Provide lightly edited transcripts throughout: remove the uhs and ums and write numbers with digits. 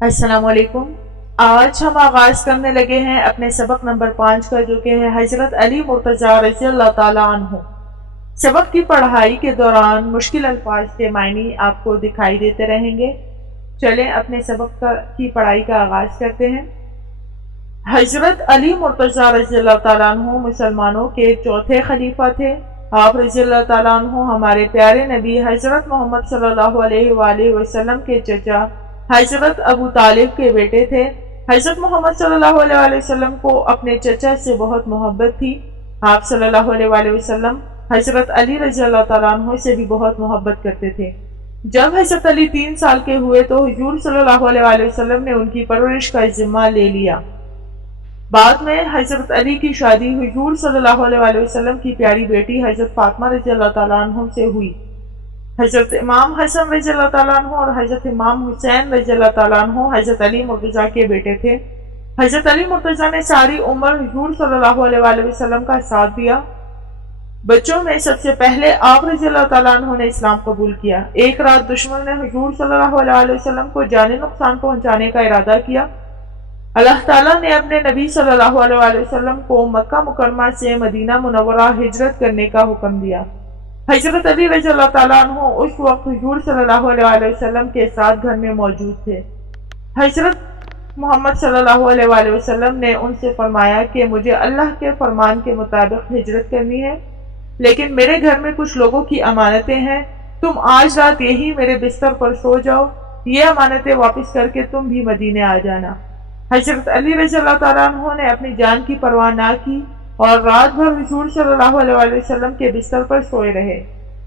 السلام علیکم۔ آج ہم آغاز کرنے لگے ہیں اپنے سبق نمبر 5 کا، جو کہ ہے حضرت علی مرتضیٰ رضی اللہ تعالیٰ عنہ۔ سبق کی پڑھائی کے دوران مشکل الفاظ کے معنی آپ کو دکھائی دیتے رہیں گے۔ چلیں اپنے سبق کی پڑھائی کا آغاز کرتے ہیں۔ حضرت علی مرتضیٰ رضی اللہ تعالیٰ عنہ مسلمانوں کے چوتھے خلیفہ تھے۔ آپ رضی اللہ تعالیٰ عنہ ہمارے پیارے نبی حضرت محمد صلی اللہ علیہ وآلہ وسلم کے چچا حضرت ابو طالب کے بیٹے تھے۔ حضرت محمد صلی اللہ علیہ وآلہ وسلم کو اپنے چچا سے بہت محبت تھی۔ آپ صلی اللہ علیہ وآلہ وسلم حضرت علی رضی اللہ تعالیٰ عنہ سے بھی بہت محبت کرتے تھے۔ جب حضرت علی 3 سال کے ہوئے تو حضور صلی اللہ علیہ وآلہ وسلم نے ان کی پرورش کا ذمہ لے لیا۔ بعد میں حضرت علی کی شادی حضور صلی اللہ علیہ وآلہ وسلم کی پیاری بیٹی حضرت فاطمہ رضی اللہ تعالیٰ عنہ سے ہوئی۔ حضرت امام حسن رضی اللہ تعالیٰ عنہ اور حضرت امام حسین رضی اللہ تعالیٰ عنہ حضرت علی مرتضیٰ کے بیٹے تھے۔ حضرت علی مرتضیٰ نے ساری عمر حضور صلی اللہ علیہ وآلہ وسلم کا ساتھ دیا۔ بچوں میں سب سے پہلے آپ رضی اللہ تعالیٰ عنہ نے اسلام قبول کیا۔ ایک رات دشمن نے حضور صلی اللہ علیہ وآلہ وسلم کو جانی نقصان پہنچانے کا ارادہ کیا۔ اللہ تعالیٰ نے اپنے نبی صلی اللہ علیہ وآلہ وسلم کو مکہ مکرمہ سے مدینہ منورہ ہجرت کرنے کا حکم دیا۔ حضرت علی رضی اللہ تعالیٰ عنہ اس وقت حضور صلی اللہ علیہ وآلہ وسلم کے ساتھ گھر میں موجود تھے۔ حضرت محمد صلی اللہ علیہ وآلہ وسلم نے ان سے فرمایا کہ مجھے اللہ کے فرمان کے مطابق ہجرت کرنی ہے، لیکن میرے گھر میں کچھ لوگوں کی امانتیں ہیں، تم آج رات یہی میرے بستر پر سو جاؤ، یہ امانتیں واپس کر کے تم بھی مدینے آ جانا۔ حضرت علی رضی اللہ تعالیٰ عنہ نے اپنی جان کی پرواہ نہ کی اور رات بھر حضور صلی اللہ علیہ وآلہ وسلم کے بستر پر سوئے رہے۔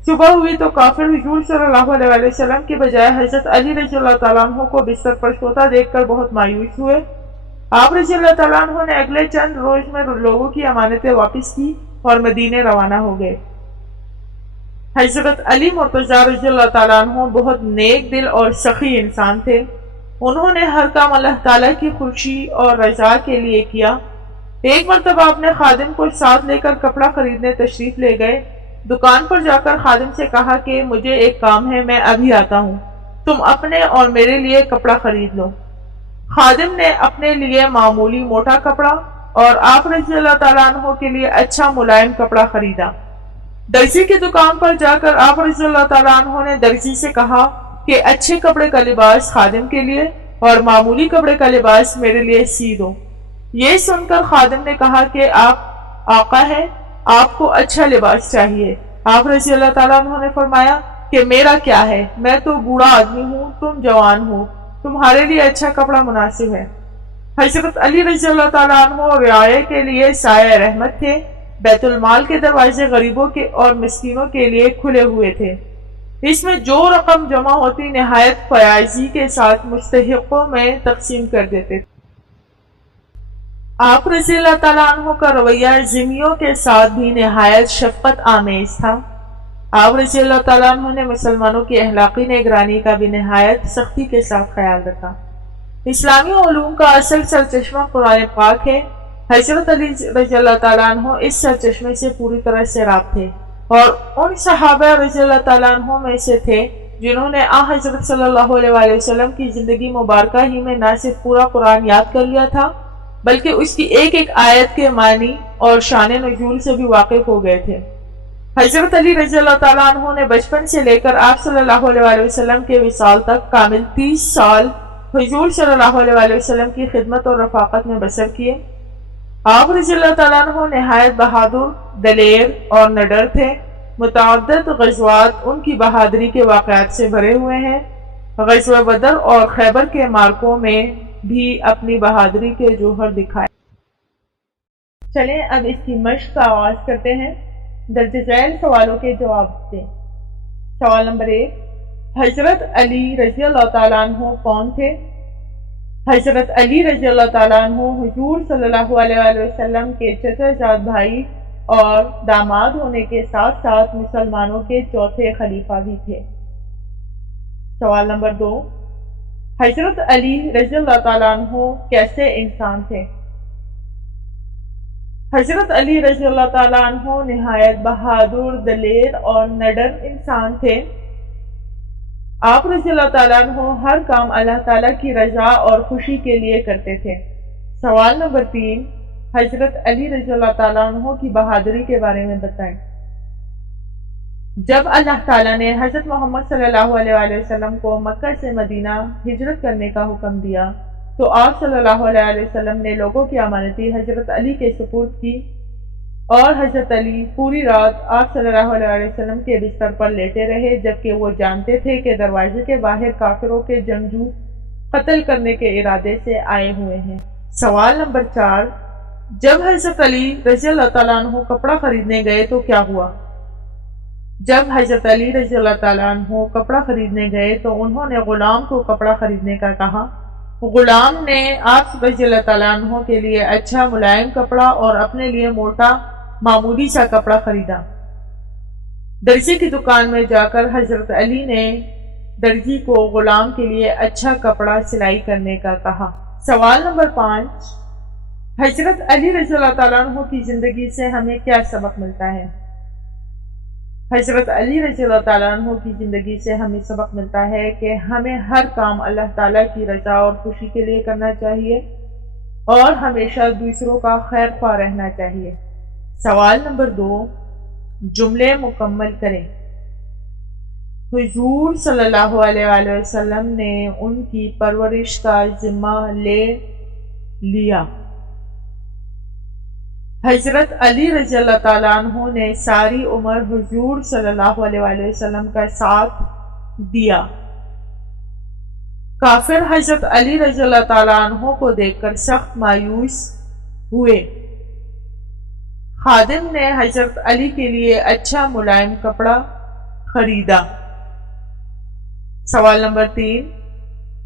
صبح ہوئی تو کافر حضور صلی اللہ علیہ وآلہ وسلم کے بجائے حضرت علی رضی اللہ تعالیٰ عنہ کو بستر پر سوتا دیکھ کر بہت مایوس ہوئے۔ آپ رضی اللہ تعالیٰ عنہ نے اگلے چند روز میں لوگوں کی امانتیں واپس کی اور مدینے روانہ ہو گئے۔ حضرت علی مرتضیٰ رضی اللہ تعالیٰ عنہ بہت نیک دل اور سخی انسان تھے۔ انہوں نے ہر کام اللہ تعالیٰ کی خوشی اور رضا کے لیے کیا۔ ایک مرتبہ اپنے خادم کو ساتھ لے کر کپڑا خریدنے تشریف لے گئے۔ دکان پر جا کر خادم سے کہا کہ مجھے ایک کام ہے، میں ابھی آتا ہوں، تم اپنے اور میرے لیے کپڑا خرید لو۔ خادم نے اپنے لیے معمولی موٹا کپڑا اور آپ رضی اللہ تعالیٰ عنہ کے لیے اچھا ملائم کپڑا خریدا۔ درزی کی دکان پر جا کر آپ رضی اللہ تعالیٰ عنہ نے درزی سے کہا کہ اچھے کپڑے کا لباس خادم کے لیے اور معمولی کپڑے کا لباس میرے لیے سی دو۔ یہ سن کر خادم نے کہا کہ آپ آقا ہیں، آپ کو اچھا لباس چاہیے۔ آپ رضی اللہ تعالیٰ عنہ نے فرمایا کہ میرا کیا ہے، میں تو بوڑھا آدمی ہوں، تم جوان ہو، تمہارے لیے اچھا کپڑا مناسب ہے۔ حضرت علی رضی اللہ تعالیٰ عنہ رعایا کے لیے سایہ رحمت تھے۔ بیت المال کے دروازے غریبوں کے اور مسکینوں کے لیے کھلے ہوئے تھے۔ اس میں جو رقم جمع ہوتی نہایت فیاضی کے ساتھ مستحقوں میں تقسیم کر دیتے تھے۔ آپ رضی اللہ تعالیٰ عنہ کا رویہ ذمیوں کے ساتھ بھی نہایت شفقت آمیز تھا۔ آپ رضی اللہ تعالیٰ عنہ نے مسلمانوں کی اخلاقی نگرانی کا بھی نہایت سختی کے ساتھ خیال رکھا۔ اسلامی علوم کا اصل سرچشمہ قرآن پاک ہے۔ حضرت علی رضی اللہ تعالیٰ عنہ اس سرچشمے سے پوری طرح سیراب تھے اور ان صحابہ رضی اللہ تعالیٰ عنہ میں سے تھے جنہوں نے حضرت صلی اللہ علیہ وآلہ وسلم کی زندگی مبارکہ ہی میں نہ صرف پورا قرآن یاد کر لیا تھا بلکہ اس کی ایک ایک آیت کے معنی اور شان نزول سے بھی واقف ہو گئے تھے۔ حضرت علی رضی اللہ تعالیٰ عنہ نے بچپن سے لے کر آپ صلی اللہ علیہ وآلہ وسلم کے وصال تک کامل 30 سال حضور صلی اللہ علیہ وآلہ وسلم کی خدمت اور رفاقت میں بسر کیے۔ آپ رضی اللہ تعالیٰ عنہ نہایت بہادر، دلیر اور نڈر تھے۔ متعدد غزوات ان کی بہادری کے واقعات سے بھرے ہوئے ہیں۔ غزوہ بدر اور خیبر کے معرکوں میں بھی اپنی بہادری کے جوہر دکھائے۔ چلیں اب اس کی مشق کا آغاز کرتے ہیں۔ درج ذیل سوالوں کے جواب دیں۔ سوال نمبر 1، حضرت علی رضی اللہ تعالیٰ عنہ کون تھے؟ حضرت علی رضی اللہ تعالیٰ عنہ حضور صلی اللہ علیہ وآلہ وسلم کے چچا زاد بھائی اور داماد ہونے کے ساتھ ساتھ مسلمانوں کے چوتھے خلیفہ بھی تھے۔ سوال نمبر 2، حضرت علی رضی اللہ تعالیٰ عنہ کیسے انسان تھے؟ حضرت علی رضی اللہ تعالیٰ عنہ نہایت بہادر، دلیر اور نڈر انسان تھے۔ آپ رضی اللہ تعالیٰ عنہ ہر کام اللہ تعالیٰ کی رضا اور خوشی کے لیے کرتے تھے۔ سوال نمبر 3، حضرت علی رضی اللہ تعالیٰ عنہ کی بہادری کے بارے میں بتائیں۔ جب اللہ تعالیٰ نے حضرت محمد صلی اللہ علیہ وآلہ وسلم کو مکہ سے مدینہ ہجرت کرنے کا حکم دیا تو آپ صلی اللہ علیہ وآلہ وسلم نے لوگوں کی امانتی حضرت علی کے سپرد کی، اور حضرت علی پوری رات آپ صلی اللہ علیہ وآلہ وسلم کے بستر پر لیٹے رہے، جبکہ وہ جانتے تھے کہ دروازے کے باہر کافروں کے جنگجو قتل کرنے کے ارادے سے آئے ہوئے ہیں۔ سوال نمبر 4، جب حضرت علی رضی اللہ تعالیٰ عنہ کپڑا خریدنے گئے تو کیا ہوا؟ جب حضرت علی رضی اللہ تعالیٰ عنہ کپڑا خریدنے گئے تو انہوں نے غلام کو کپڑا خریدنے کا کہا۔ غلام نے آپ رضی اللہ تعالیٰ عنہ کے لیے اچھا ملائم کپڑا اور اپنے لیے موٹا معمولی سا کپڑا خریدا۔ درزی کی دکان میں جا کر حضرت علی نے درزی کو غلام کے لیے اچھا کپڑا سلائی کرنے کا کہا۔ سوال نمبر 5، حضرت علی رضی اللہ تعالیٰ عنہ کی زندگی سے ہمیں کیا سبق ملتا ہے؟ حضرت علی رضی اللہ تعالیٰ عنہ کی زندگی سے ہمیں سبق ملتا ہے کہ ہمیں ہر کام اللہ تعالیٰ کی رضا اور خوشی کے لیے کرنا چاہیے اور ہمیشہ دوسروں کا خیر خواہ رہنا چاہیے۔ سوال نمبر 2، جملے مکمل کریں۔ حضور صلی اللہ علیہ وآلہ وسلم نے ان کی پرورش کا ذمہ لے لیا۔ حضرت علی رضی اللہ تعالیٰ عنہ نے ساری عمر حضور صلی اللہ علیہ وآلہ وسلم کا ساتھ دیا۔ کافر حضرت علی رضی اللہ تعالیٰ عنہ کو دیکھ کر سخت مایوس ہوئے۔ خادم نے حضرت علی کے لیے اچھا ملائم کپڑا خریدا۔ سوال نمبر 3،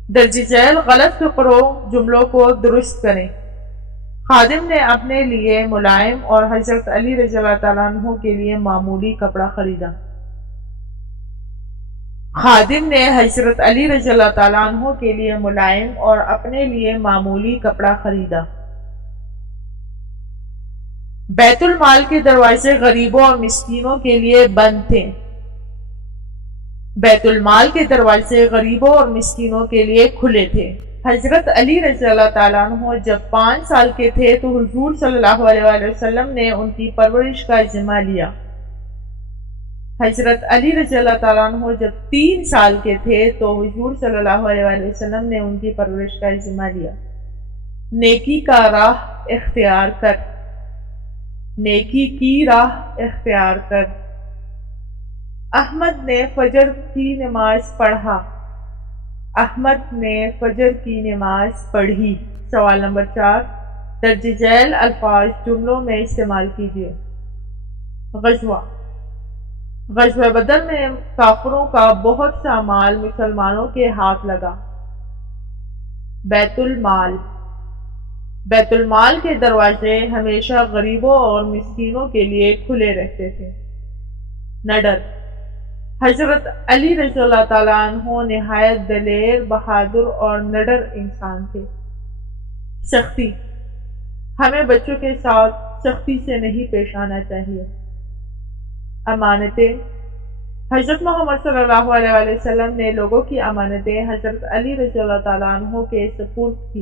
درج ذیل غلط فقروں جملوں کو درست کریں۔ خادم نے اپنے لیے ملائم اور حضرت علی رضی اللہ تعالیٰ عنہ کے لیے معمولی کپڑا خریدا۔ خادم نے حضرت علی رضی اللہ تعالیٰ عنہ کے لیے ملائم اور اپنے لیے معمولی کپڑا خریدا۔ بیت المال کے دروازے غریبوں اور مسکینوں کے لیے بند تھے۔ بیت المال کے دروازے غریبوں اور مسکینوں کے لیے کھلے تھے۔ حضرت علی رضی اللہ تعالیٰ عنہ جب 5 سال کے تھے تو حضور صلی اللہ علیہ وآلہ وسلم نے ان کی پرورش کا ذمہ لیا۔ حضرت علی رضی اللہ تعالیٰ عنہ جب 3 سال کے تھے تو حضور صلی اللہ علیہ وآلہ وسلم نے ان کی پرورش کا ذمہ لیا۔ نیکی کا راہ اختیار کر، نیکی کی راہ اختیار کر۔ احمد نے فجر کی نماز پڑھا۔ احمد نے فجر کی نماز پڑھی۔ سوال نمبر 4، درج ذیل الفاظ جملوں میں استعمال کیجیے۔ غزوہ بدر میں کافروں کا بہت سا مال مسلمانوں کے ہاتھ لگا۔ بیت المال، بیت المال کے دروازے ہمیشہ غریبوں اور مسکینوں کے لیے کھلے رہتے تھے۔ نڈر، حضرت علی رضی اللہ تعالیٰ عنہ نہایت دلیر، بہادر اور نڈر انسان تھے۔ سختی، ہمیں بچوں کے ساتھ سختی سے نہیں پیش آنا چاہیے۔ امانتیں، حضرت محمد صلی اللہ علیہ وسلم نے لوگوں کی امانتیں حضرت علی رضی اللہ تعالیٰ عنہ کے سپرد کی۔